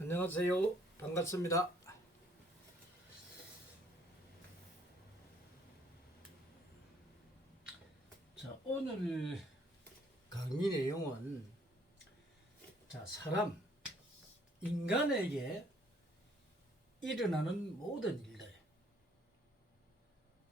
안녕하세요. 반갑습니다. 자, 오늘 강의 내용은 사람, 인간에게 일어나는 모든 일들,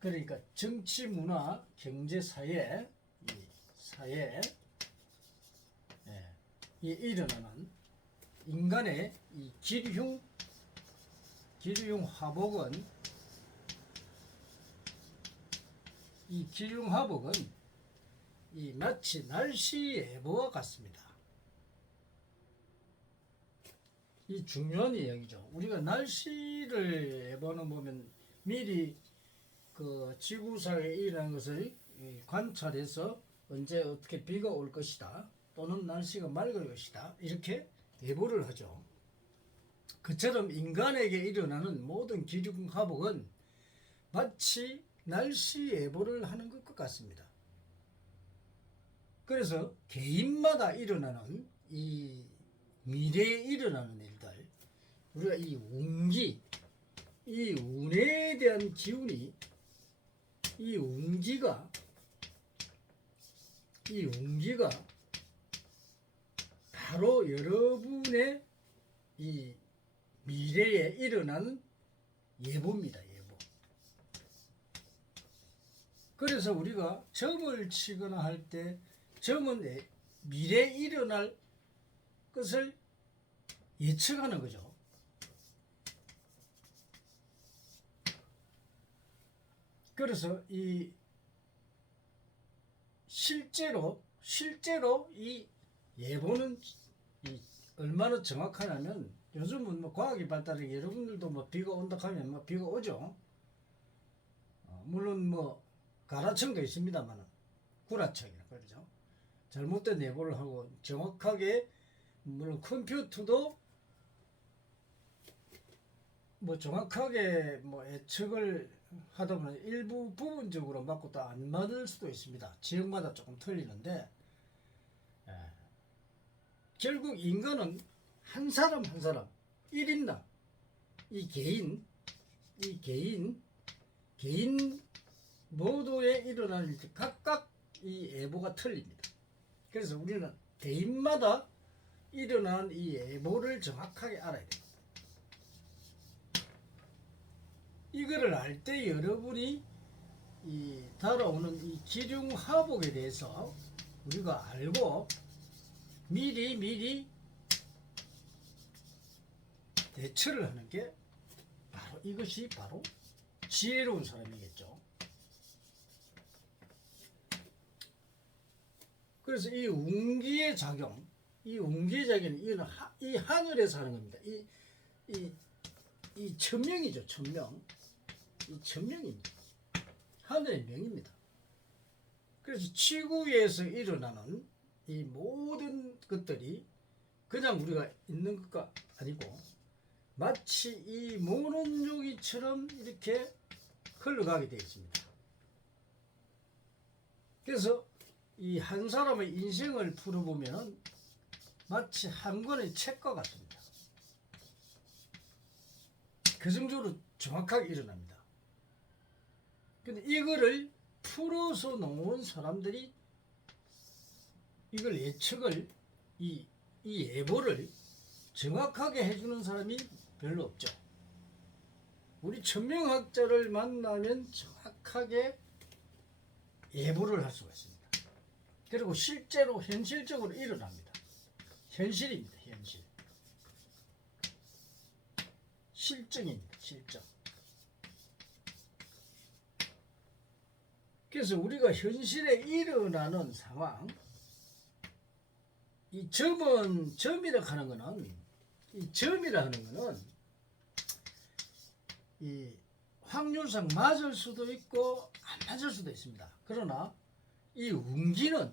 그러니까 정치, 문화, 경제, 사회, 사회에 일어나는 인간의 이 기류형 화복은 마치 날씨 예보와 같습니다. 이 중요한 이야기죠. 우리가 날씨를 예보는 보면 미리 그 지구상에 일어나는 것을 관찰해서 언제 어떻게 비가 올 것이다 또는 날씨가 맑을 것이다 이렇게 예보를 하죠. 그처럼 인간에게 일어나는 모든 기류형 화복은 마치 날씨 예보를 하는 것 같습니다. 그래서 개인마다 일어나는 이 미래에 일어나는 일들, 우리가 이 운기, 이 운에 대한 기운이 이 운기가 바로 여러분의 이 미래에 일어나는 예보입니다. 예보. 그래서 우리가 점을 치거나 할 때 점은 미래에 일어날 것을 예측하는 거죠. 그래서 이 실제로 이 예보는 얼마나 정확하냐면 요즘은 뭐 과학이 발달해 여러분들도 뭐 비가 온다 하면 뭐 비가 오죠. 물론 뭐 가라청도 있습니다만 구라청이라 그러죠. 잘못된 예보를 하고 정확하게 물론 컴퓨터도 뭐 정확하게 뭐 예측을 하다 보면 일부 부분적으로 맞고 또 안 맞을 수도 있습니다. 지역마다 조금 틀리는데 결국 인간은 한 사람 1인당 이 개인 모두에 일어나는 일 각각 이 예보가 틀립니다. 그래서 우리는 개인마다 일어나는 이 예보를 정확하게 알아야 돼요. 이거를 알 때 여러분이 이 달아오는 이 기륭 화복에 대해서 우리가 알고 미리 대처를 하는 게 바로 이것이 바로 지혜로운 사람이겠죠. 그래서 이 운기의 작용, 이는 이 하늘에서 하는 겁니다. 이 천명이죠, 천명. 이 천명입니다. 하늘의 명입니다. 그래서 지구에서 일어나는 이 모든 것들이 그냥 우리가 있는 것과 아니고 마치 이 모는요기처럼 이렇게 흘러가게 되어 있습니다. 그래서 이 한 사람의 인생을 풀어보면 마치 한 권의 책과 같습니다. 그 정도로 정확하게 일어납니다. 근데 이거를 풀어서 놓은 사람들이 이걸 예측을 이 예보를 정확하게 해주는 사람이 별로 없죠. 우리 천명학자를 만나면 정확하게 예보를 할 수가 있습니다. 그리고 실제로 현실적으로 일어납니다. 현실입니다. 현실. 실증입니다. 실증. 그래서 우리가 현실에 일어나는 상황, 이 점이라 하는 거는 이 확률상 맞을 수도 있고 안 맞을 수도 있습니다. 그러나 이 운기는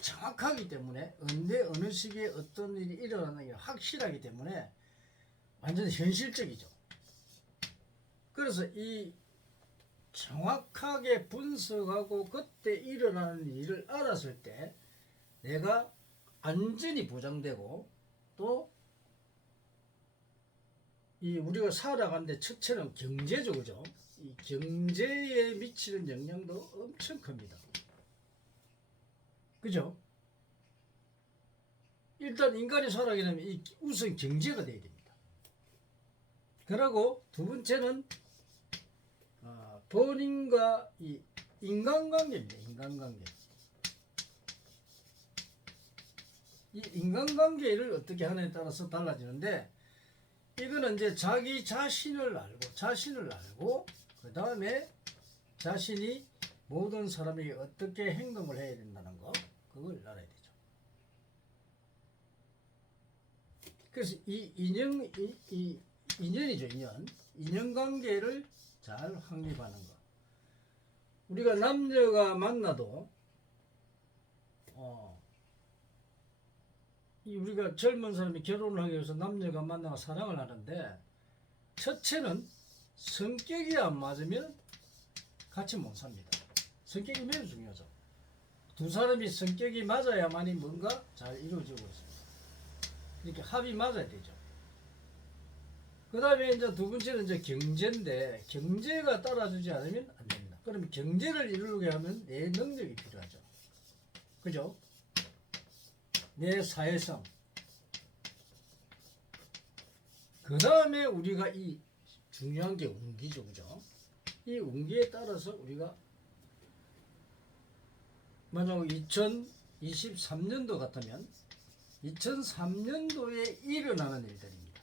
정확하기 때문에 언제 어느 시기에 어떤 일이 일어나는 게 확실하기 때문에 완전히 현실적이죠. 그래서 이 정확하게 분석하고 그때 일어나는 일을 알았을 때 내가 안전이 보장되고 또 이 우리가 살아가는데 첫째는 경제죠, 그죠? 이 경제에 미치는 영향도 엄청 큽니다. 그죠? 일단 인간이 살아가려면 이 우선 경제가 돼야 됩니다. 그리고 두 번째는 본인과 이 인간관계입니다. 인간관계. 이 인간관계를 어떻게 하느냐에 따라서 달라지는데, 이거는 이제 자기 자신을 알고 그 다음에 자신이 모든 사람이 어떻게 행동을 해야 된다는 거, 그걸 알아야 되죠. 그래서 이 인연이죠, 인연관계를 잘 확립하는 거. 우리가 남녀가 만나도 우리가 젊은 사람이 결혼을 하기 위해서 남녀가 만나서 사랑을 하는데, 첫째는 성격이 안 맞으면 같이 못 삽니다. 성격이 매우 중요하죠. 두 사람이 성격이 맞아야만이 뭔가 잘 이루어지고 있습니다. 이렇게 합이 맞아야 되죠. 그 다음에 이제 두 번째는 이제 경제인데, 경제가 따라주지 않으면 안 됩니다. 그러면 경제를 이루게 하면 내 능력이 필요하죠. 그죠? 내 사회성. 그 다음에 우리가 이 중요한 게 운기죠, 그죠? 이 운기에 따라서 우리가 만약 2023년도 같으면 2003년도에 일어나는 일들입니다.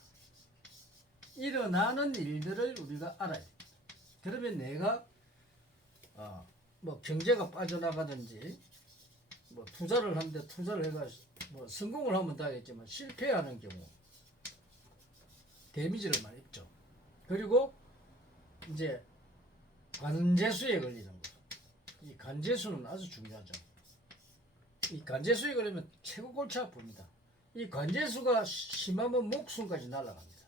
일어나는 일들을 우리가 알아야 됩니다. 그러면 내가 뭐 경제가 빠져나가든지 뭐 투자를 하는데 투자를 해가지고 뭐 성공을 하면 다겠지만 실패하는 경우 데미지를 많이 입죠. 그리고 이제 관제수에 걸리는 거. 이 관제수는 아주 중요하죠. 이 관제수에 걸리면 최고 골치 아픕니다. 이 관제수가 심하면 목숨까지 날아갑니다.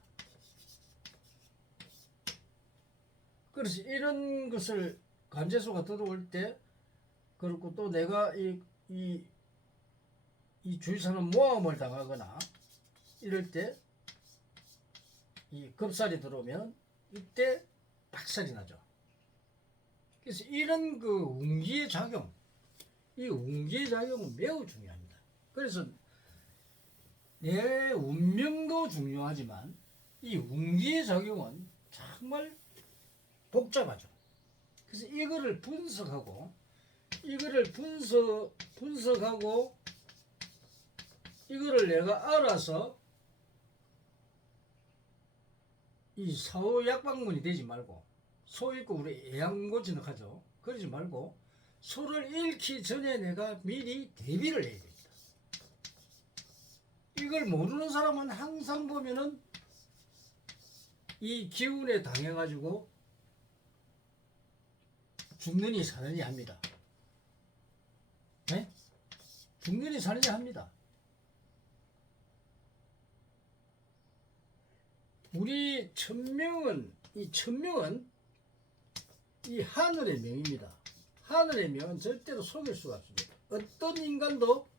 그래서 이런 것을 관제수가 들어올 때, 그리고 또 내가 이 주위사는 모함을 당하거나 이럴 때 이 겁살이 들어오면 이때 박살이 나죠. 그래서 이런 그 운기의 작용, 이 운기의 작용은 매우 중요합니다. 그래서 내 운명도 중요하지만 이 운기의 작용은 정말 복잡하죠. 그래서 이거를 분석하고 이거를 내가 알아서 이 사후약방문이 되지 말고, 소 잃고 우리 애양고지는 하죠. 그러지 말고 소를 잃기 전에 내가 미리 대비를 해야 됩니다. 이걸 모르는 사람은 항상 보면은 이 기운에 당해가지고 죽느니 사느니 합니다. 네? 죽느니 사느니 합니다. 우리 천명은 이 하늘의 명입니다. 하늘의 명은 절대로 속일 수가 없습니다. 어떤 인간도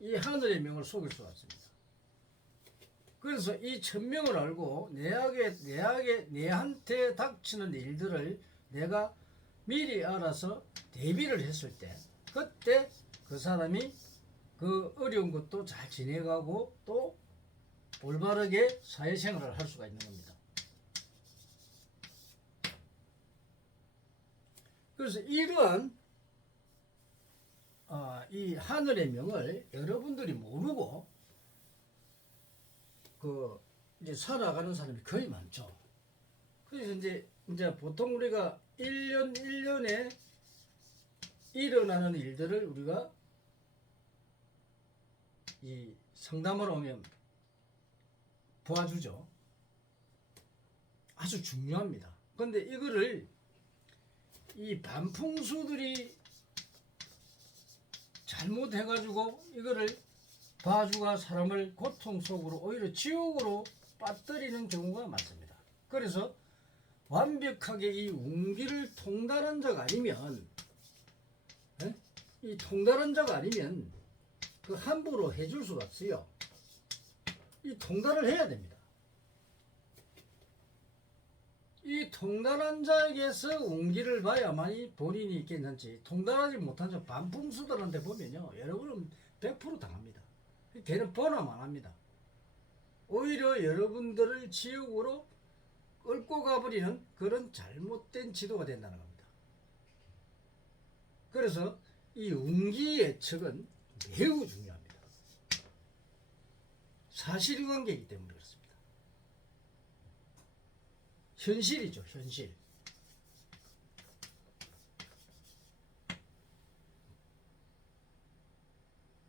이 하늘의 명을 속일 수가 없습니다. 그래서 이 천명을 알고 내한테 닥치는 일들을 내가 미리 알아서 대비를 했을 때, 그때 그 사람이 그 어려운 것도 잘 지내가고 또 올바르게 사회생활을 할 수가 있는 겁니다. 그래서 이러한 이 하늘의 명을 여러분들이 모르고 이제 살아가는 사람이 거의 많죠. 그래서 이제 보통 우리가 1년에 일어나는 일들을 우리가 이 상담하러 오면 도와주죠. 아주 중요합니다. 그런데 이거를 이 반풍수들이 잘못해가지고 이거를 봐주가 사람을 고통 속으로 오히려 지옥으로 빠뜨리는 경우가 많습니다. 그래서 완벽하게 이 운기를 통달한 자가 아니면, 이 통달한 자가 아니면 그 함부로 해줄 수가 없어요. 이 통달을 해야 됩니다. 이 통달한 자에게서 운기를 봐야만이 본인이 있겠는지, 통달하지 못한 자 반풍수들한테 보면요, 여러분은 100% 당합니다. 걔는 번화만 합니다. 오히려 여러분들을 지옥으로 끌고 가버리는 그런 잘못된 지도가 된다는 겁니다. 그래서 이 운기 예측은 매우 중요합니다. 사실관계이기 때문에 그렇습니다. 현실이죠, 현실.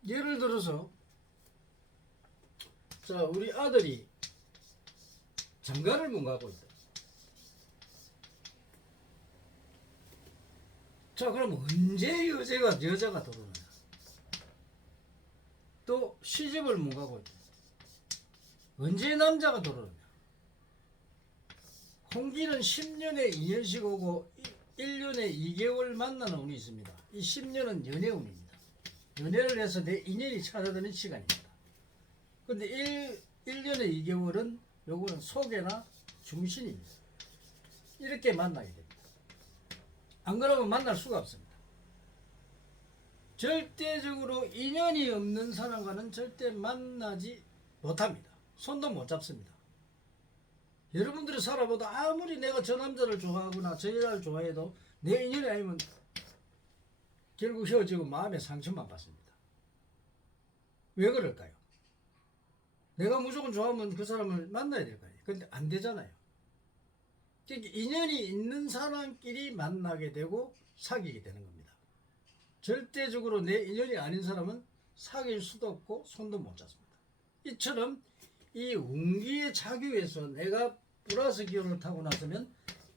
예를 들어서 자, 우리 아들이 장가를 못 가고 있다. 자, 그럼 언제 여자가 들어오느냐? 또 시집을 못 가고 있다. 언제 남자가 들어오느냐? 홍기는 10년에 2년씩 오고 1년에 2개월 만나는 운이 있습니다. 이 10년은 연애운입니다. 연애를 해서 내 인연이 찾아드는 시간입니다. 근데 1년에 2개월은 요거는 소개나 중신입니다. 이렇게 만나게 됩니다. 안 그러면 만날 수가 없습니다. 절대적으로 인연이 없는 사람과는 절대 만나지 못합니다. 손도 못 잡습니다. 여러분들이 살아보다 아무리 내가 저 남자를 좋아하거나 저 여자를 좋아해도 내 인연이 아니면 결국 헤어지고 마음의 상처만 받습니다. 왜 그럴까요? 내가 무조건 좋아하면 그 사람을 만나야 될까요? 근데 안 되잖아요. 그러니까 인연이 있는 사람끼리 만나게 되고 사귀게 되는 겁니다. 절대적으로 내 인연이 아닌 사람은 사귈 수도 없고 손도 못 잡습니다. 이처럼 이 운기의 자규에서 내가 플러스 기운을 타고 나서면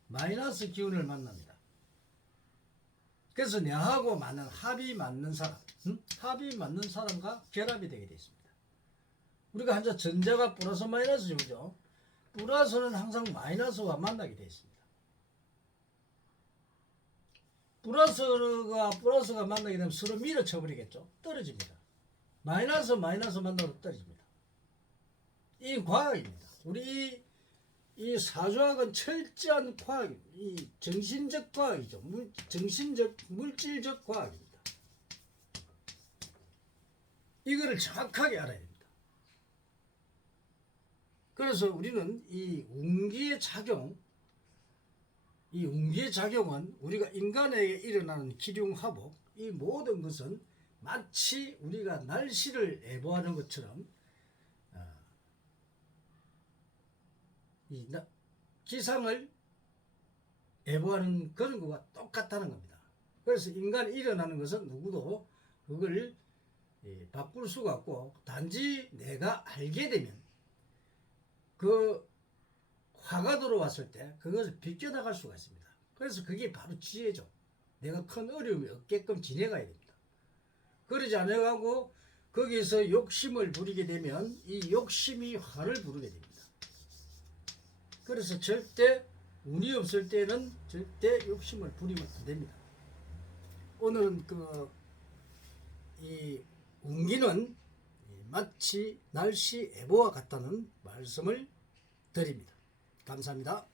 마이너스 기운을 만납니다. 그래서 내하고 맞는 합이 맞는 사람, 합이 맞는 사람과 결합이 되게 되어 있습니다. 우리가 한자 전자가 플러스 마이너스죠, 그죠? 플러스는 항상 마이너스와 만나게 되어 있습니다. 플러스가 만나게 되면 서로 밀어쳐버리겠죠. 떨어집니다. 마이너스 만나도 떨어집니다. 이 과학입니다. 우리 이 사주학은 철저한 과학, 이 정신적 과학이죠. 물질적 과학입니다. 이거를 정확하게 알아야 됩니다. 그래서 우리는 이 운기의 작용은 우리가 인간에게 일어나는 기륭화복, 이 모든 것은 마치 우리가 날씨를 예보하는 것처럼 이 기상을 예보하는 그런 것과 똑같다는 겁니다. 그래서 인간이 일어나는 것은 누구도 그걸 바꿀 수가 없고, 단지 내가 알게 되면 그 화가 들어왔을 때 그것을 비껴나갈 수가 있습니다. 그래서 그게 바로 지혜죠. 내가 큰 어려움이 없게끔 지내가야 됩니다. 그러지 않아가고 거기서 욕심을 부리게 되면 이 욕심이 화를 부르게 됩니다. 그래서 절대 운이 없을 때는 절대 욕심을 부리면 안 됩니다. 오늘은 이 운기는 마치 날씨 예보와 같다는 말씀을 드립니다. 감사합니다.